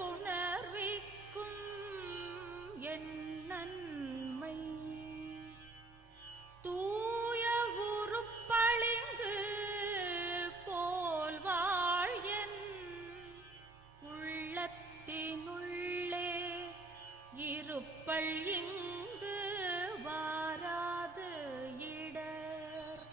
உணர்விக்கும் என் நன்மை தூய உருப்பளிங்கு போல் வாழ்யன் உள்ளத்தினுள்ளே இருப்பள் வாராது இடர்